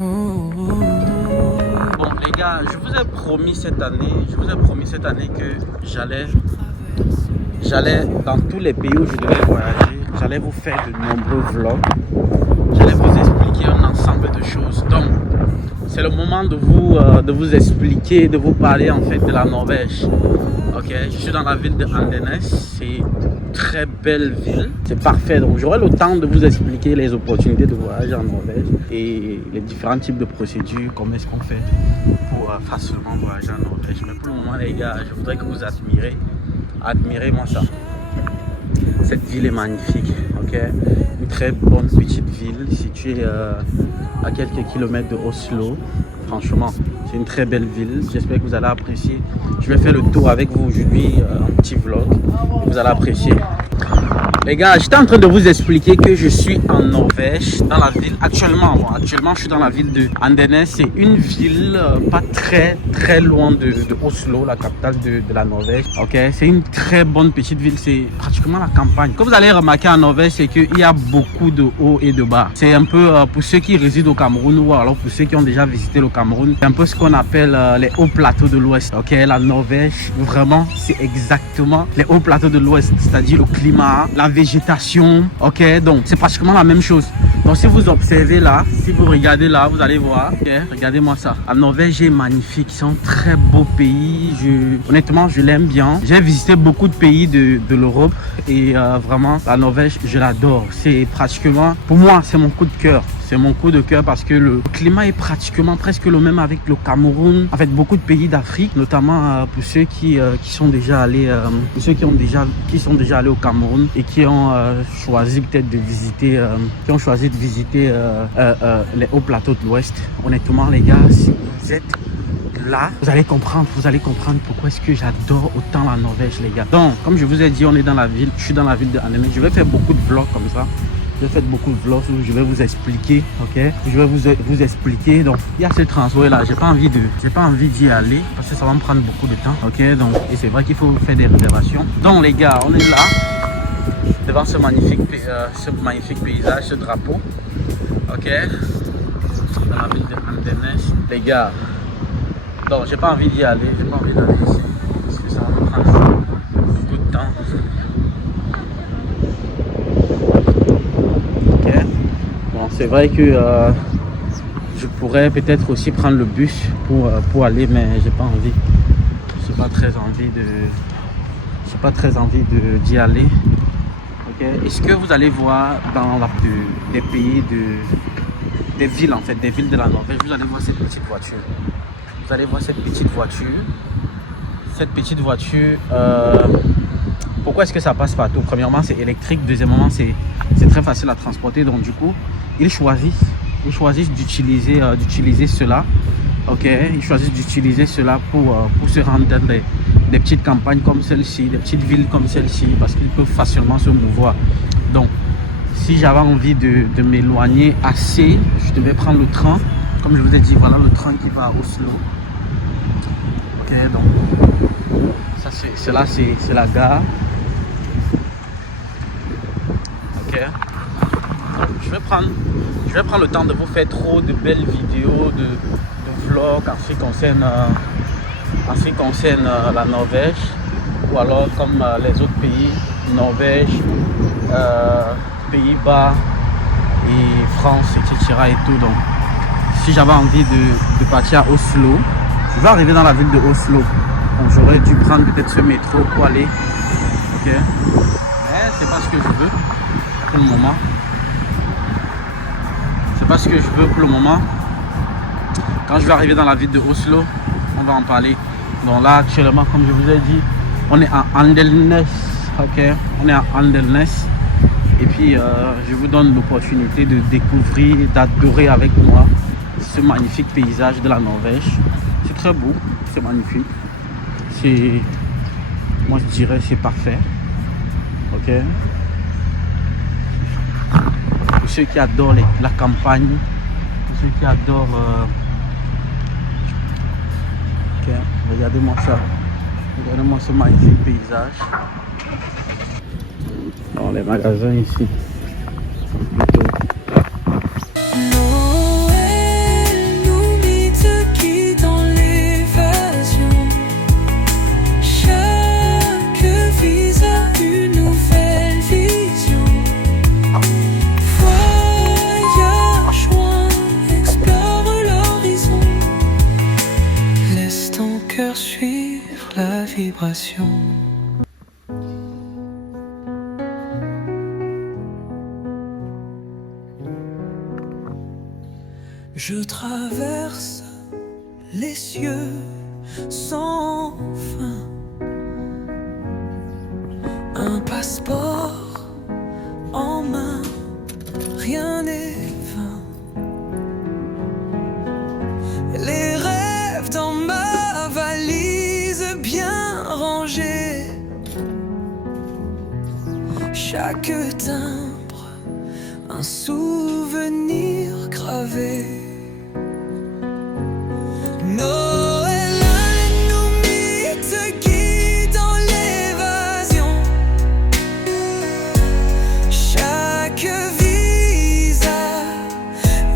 Bon les gars, je vous ai promis cette année que j'allais dans tous les pays où je devais voyager, j'allais vous faire de nombreux vlogs, j'allais vous expliquer un ensemble de choses. Donc c'est le moment de vous expliquer, de vous parler en fait de la Norvège. Ok, je suis dans la ville de Andenes, c'est une très belle ville, c'est parfait. Donc j'aurai le temps de vous expliquer les opportunités de voyage en Norvège et les différents types de procédures, comment est-ce qu'on fait pour facilement voyager en Norvège. Mais pour le moment les gars, je voudrais que vous admirez-moi ça. Cette ville est magnifique, ok, une très bonne petite ville située à quelques kilomètres de Oslo. Franchement, c'est une très belle ville. J'espère que vous allez apprécier. Je vais faire le tour avec vous aujourd'hui, un petit vlog. Vous allez apprécier. Les gars, j'étais en train de vous expliquer que je suis en Norvège, dans la ville. Actuellement, je suis dans la ville de Andenes. C'est une ville pas très loin de Oslo, la capitale de la Norvège. Ok, c'est une très bonne petite ville. C'est pratiquement la campagne. Comme vous allez remarquer en Norvège, c'est qu'il y a beaucoup de hauts et de bas. C'est un peu pour ceux qui résident au Cameroun ou alors pour ceux qui ont déjà visité le Cameroun, c'est un peu ce qu'on appelle les hauts plateaux de l'Ouest. Ok, la Norvège, vraiment, c'est exactement les hauts plateaux de l'Ouest, c'est-à-dire le climat, la végétation. Ok, donc c'est pratiquement la même chose. Donc si vous observez là, si vous regardez là, vous allez voir. Ok, regardez-moi ça. La Norvège est magnifique, c'est un très beau pays. Honnêtement, je l'aime bien. J'ai visité beaucoup de pays de l'Europe et vraiment la Norvège, je l'adore. C'est pratiquement, pour moi, c'est mon coup de cœur. C'est mon coup de cœur parce que le climat est pratiquement presque le même avec le Cameroun, en fait beaucoup de pays d'Afrique, notamment pour ceux qui sont déjà allés, pour ceux qui sont déjà allés au Cameroun et qui ont choisi peut-être de visiter, les hauts plateaux de l'Ouest. Honnêtement les gars, si vous êtes là, vous allez comprendre pourquoi est-ce que j'adore autant la Norvège les gars. Donc comme je vous ai dit, je suis dans la ville de Andenes. Je vais faire beaucoup de vlogs comme ça. Je vais faire beaucoup de vlogs où je vais vous expliquer, ok. Je vais vous expliquer. Donc il y a ce transport là, j'ai pas envie d'y aller parce que ça va me prendre beaucoup de temps, ok. Donc et c'est vrai qu'il faut faire des réservations. Donc les gars, on est là devant ce magnifique paysage, ce drapeau, ok, dans la ville de Andenes. Les gars, donc j'ai pas envie d'y aller, j'ai pas envie d'aller ici parce que ça va me prendre beaucoup de temps. C'est vrai que je pourrais peut-être aussi prendre le bus pour aller, mais j'ai pas envie. J'ai pas très envie d'y aller. Okay. Et ce que vous allez voir dans des pays, des villes en fait, des villes de la Norvège, vous allez voir cette petite voiture. Vous allez voir cette petite voiture. Cette petite voiture. Pourquoi est-ce que ça passe partout? Premièrement, c'est électrique. Deuxièmement, c'est très facile à transporter. Donc du coup, ils choisissent d'utiliser cela. Ok, ils choisissent d'utiliser cela pour se rendre dans des petites campagnes comme celle-ci, des petites villes comme celle-ci, parce qu'ils peuvent facilement se mouvoir. Donc, si j'avais envie de m'éloigner assez, je devais prendre le train. Comme je vous ai dit, voilà le train qui va à Oslo. Ok, donc ça c'est la gare. Ok. Je vais prendre le temps de vous faire trop de belles vidéos, de vlogs en ce qui concerne la Norvège, ou alors comme les autres pays, Norvège, Pays-Bas et France, etc. et tout. Donc si j'avais envie de partir à Oslo, je vais arriver dans la ville de Oslo. Donc j'aurais dû prendre peut-être ce métro pour aller. Ok. Mais c'est pas ce que je veux pour le moment. Pas ce que je veux pour le moment. Quand je vais arriver dans la ville de Oslo, on va en parler. Donc là actuellement, comme je vous ai dit, on est à Andenes. Ok, on est à Andenes. Et puis je vous donne l'opportunité de découvrir, d'adorer avec moi ce magnifique paysage de la Norvège. C'est très beau, c'est magnifique. Moi je dirais c'est parfait. Ok. Pour ceux qui adorent la campagne, pour ceux qui adorent ok, regardez-moi ça, regardez-moi ce magnifique paysage. Alors, les magasins ici sont plutôt vibrations. Je traverse les cieux sans fin, un passeport en main, rien n'est vain. Les rêves dans ma valise bien rangée, chaque timbre un souvenir gravé. Noël, nous mythes qui dans l'évasion, chaque visa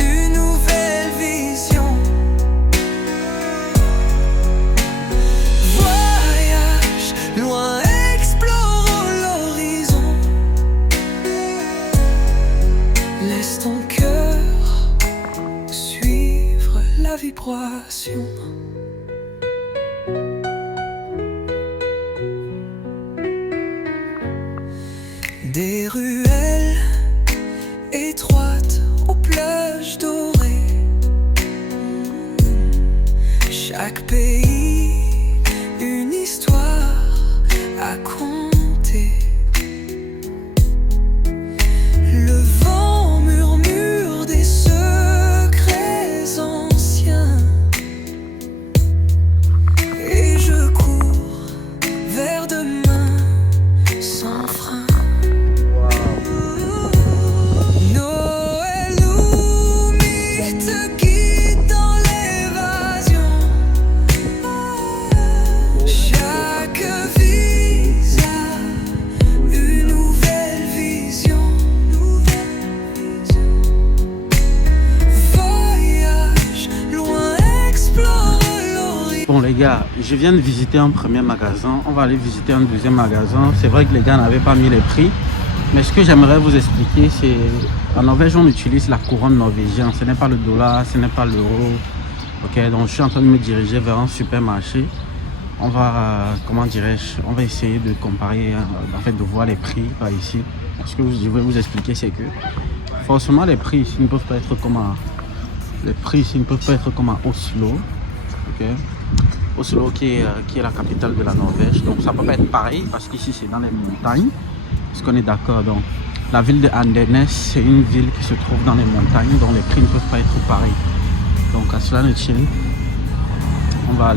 une nouvelle vision. Voyage loin, explorons l'horizon. Laisse ton cœur suivre la vibration. Des ruelles étroites aux plages dorées, chaque pays une histoire à conter. Le vent murmure des secrets anciens et je cours vers demain sans frein. Noël ou mythe qui dans l'évasion, chaque visa une nouvelle vision. Voyage loin, explore l'horizon. Bon les gars, je viens de visiter un premier magasin, on va aller visiter un deuxième magasin. C'est vrai que les gars n'avaient pas mis les prix, mais ce que j'aimerais vous expliquer, c'est en Norvège on utilise la couronne norvégienne, ce n'est pas le dollar, ce n'est pas l'euro. Ok, donc je suis en train de me diriger vers un supermarché. On va, comment dirais-je, on va essayer de comparer, en fait de voir les prix par ici. Ce que je vais vous expliquer, c'est que forcément les prix ici ne peuvent pas être comme à, Oslo. Ok, Oslo qui est la capitale de la Norvège, donc ça peut pas être pareil parce qu'ici c'est dans les montagnes. Est-ce qu'on est d'accord? Donc la ville de Andenes, c'est une ville qui se trouve dans les montagnes, donc les prix ne peuvent pas être pareils. Donc à cela ne tient, on va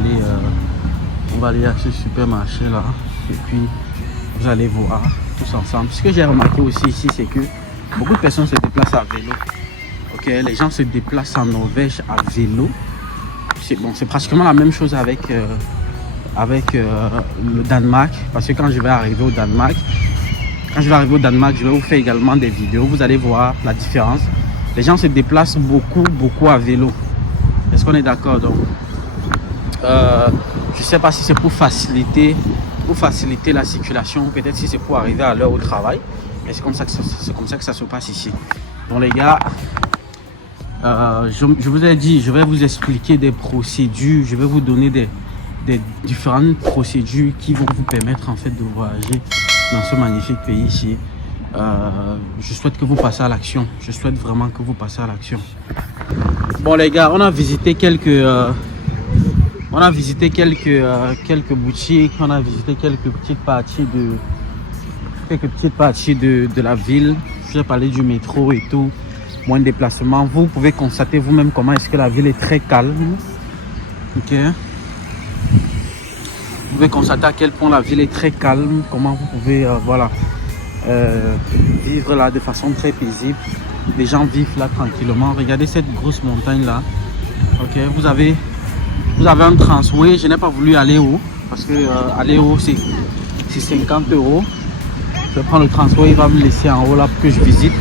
aller à ce supermarché là et puis vous allez voir tous ensemble. Ce que j'ai remarqué aussi ici, c'est que beaucoup de personnes se déplacent à vélo. Ok, les gens se déplacent en Norvège à vélo. C'est bon, c'est pratiquement la même chose avec le Danemark, parce que quand je vais arriver au Danemark, je vais vous faire également des vidéos. Vous allez voir la différence. Les gens se déplacent beaucoup à vélo. Est-ce qu'on est d'accord? Donc, je sais pas si c'est pour faciliter la circulation, peut-être si c'est pour arriver à l'heure au travail, mais c'est comme ça que ça se passe ici. Donc les gars, je vous ai dit, je vais vous expliquer des procédures, je vais vous donner des différentes procédures qui vont vous permettre en fait de voyager dans ce magnifique pays ici. Je souhaite que vous passez à l'action. Je souhaite vraiment que vous passez à l'action. Bon les gars, on a visité quelques boutiques, on a visité quelques petites parties de la ville. Je vais parler du métro et tout, moins de déplacements. Vous pouvez constater vous-même comment est-ce que la ville est très calme. Ok. Vous pouvez constater à quel point la ville est très calme, comment vous pouvez vivre là de façon très paisible. Les gens vivent là tranquillement. Regardez cette grosse montagne là. Ok, vous avez un transway. Je n'ai pas voulu aller haut parce que aller haut c'est 50 €. Je prends le transway, il va me laisser en haut là pour que je visite,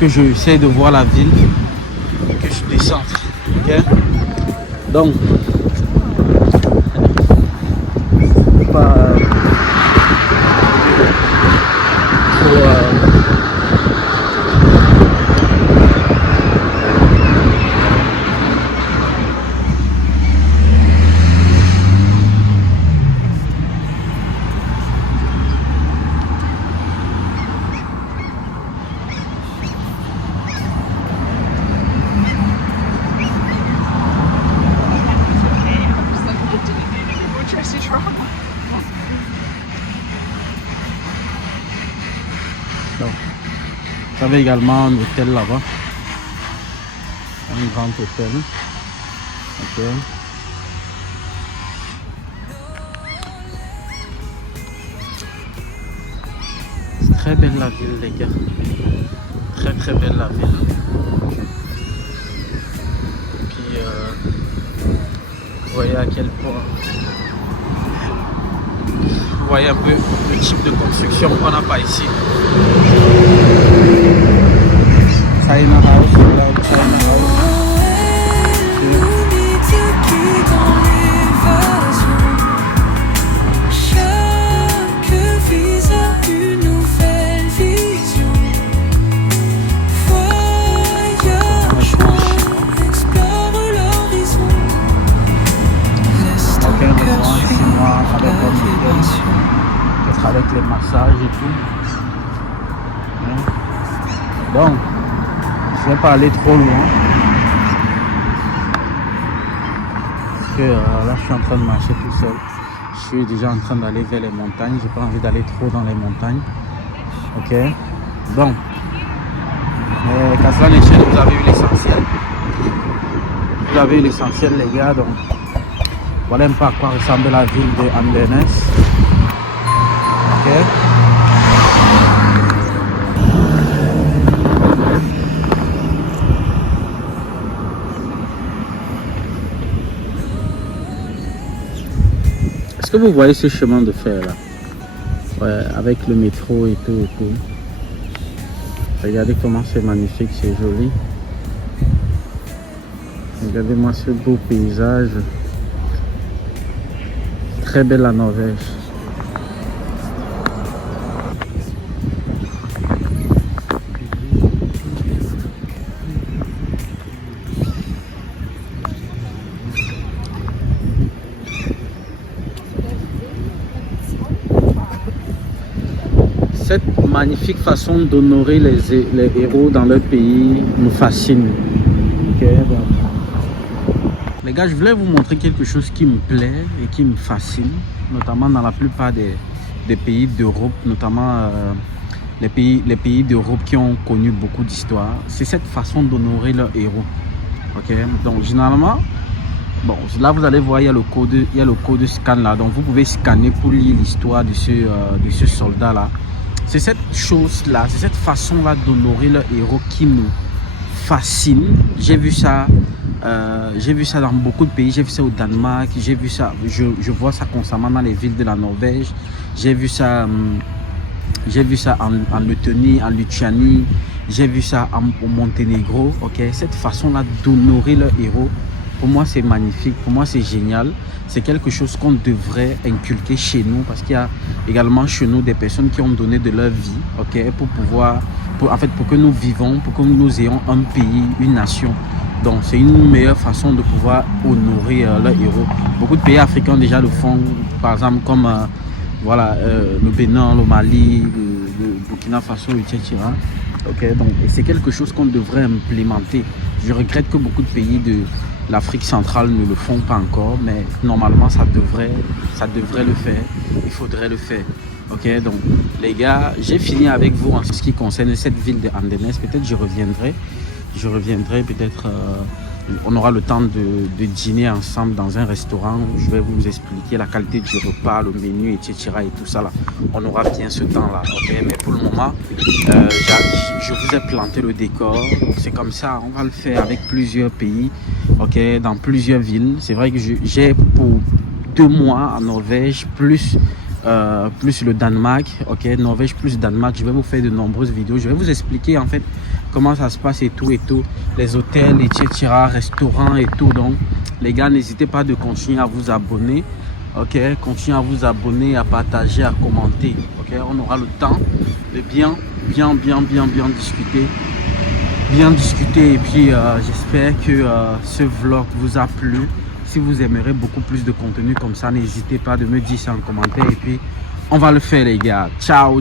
que je essaie de voir la ville, que je descende. Ok, donc pas ciao. Vous avez également un hôtel là-bas. Un grand hôtel. Ok. C'est très belle la ville, les gars. Très belle la ville. Et puis, vous voyez à quel point. Vous voyez un peu le type de construction qu'on n'a pas ici. China House, là, China House. L'unité qui dans l'évasion. Chaque vise a une nouvelle vision. Voyage loin, explore l'horizon. Laisse ton Ok, cœur rejoins 6 suivre mois avec la un vibration. peut-être avec les massages et tout. Donc, je ne vais pas aller trop loin. Parce que là, je suis en train de marcher tout seul. Je suis déjà en train d'aller vers les montagnes. J'ai pas envie d'aller trop dans les montagnes. Ok. Bon. Mais qu'à cela n'échelle, vous avez eu l'essentiel. Vous avez eu l'essentiel, les gars. Donc, voilà un peu à quoi ressemble la ville de Andenes. Ok. Est-ce que vous voyez ce chemin de fer là? Ouais, avec le métro et tout et tout. Regardez comment c'est magnifique, c'est joli. Regardez-moi ce beau paysage. Très belle la Norvège. Cette magnifique façon d'honorer les héros dans leur pays me fascine. Okay, bon. Les gars, je voulais vous montrer quelque chose qui me plaît et qui me fascine, notamment dans la plupart des pays d'Europe, notamment les pays d'Europe qui ont connu beaucoup d'histoire. C'est cette façon d'honorer leurs héros. Okay? Donc généralement, bon, là vous allez voir, il y a le code scan là, donc vous pouvez scanner pour lire l'histoire de ce soldat là. C'est cette chose-là, c'est cette façon-là d'honorer leur héros qui nous fascine. J'ai vu ça dans beaucoup de pays. J'ai vu ça au Danemark, j'ai vu ça, je vois ça constamment dans les villes de la Norvège. J'ai vu ça en Lettonie, en Lituanie. J'ai vu ça au Monténégro. Ok, cette façon-là d'honorer leur héros, pour moi c'est magnifique, pour moi c'est génial. C'est quelque chose qu'on devrait inculquer chez nous parce qu'il y a également chez nous des personnes qui ont donné de leur vie, ok, pour que nous vivons, pour que nous ayons un pays, une nation. Donc c'est une meilleure façon de pouvoir honorer leurs héros. Beaucoup de pays africains déjà le font, par exemple comme le Bénin, le Mali, le Burkina Faso, etc. Ok, donc c'est quelque chose qu'on devrait implémenter. Je regrette que beaucoup de pays de l'Afrique centrale ne le font pas encore, mais normalement ça devrait le faire. Il faudrait le faire. Ok, donc les gars, j'ai fini avec vous en ce qui concerne cette ville de Andenes. Peut-être je reviendrai peut-être. On aura le temps de dîner ensemble dans un restaurant où je vais vous expliquer la qualité du repas, le menu, etc. et tout ça là. On aura bien ce temps là, ok. Mais pour le moment, je vous ai planté le décor. C'est comme ça, on va le faire avec plusieurs pays, ok, dans plusieurs villes. C'est vrai que j'ai pour 2 mois en Norvège plus le Danemark, ok, Norvège plus Danemark. Je vais vous faire de nombreuses vidéos. Je vais vous expliquer en fait comment ça se passe et tout, les hôtels, etc., restaurants et tout. Donc les gars, n'hésitez pas de continuer à vous abonner, ok, continuez à vous abonner, à partager, à commenter, ok. On aura le temps de bien discuter et puis j'espère que ce vlog vous a plu. Si vous aimerez beaucoup plus de contenu comme ça, n'hésitez pas de me dire ça en commentaire et puis on va le faire les gars. Ciao.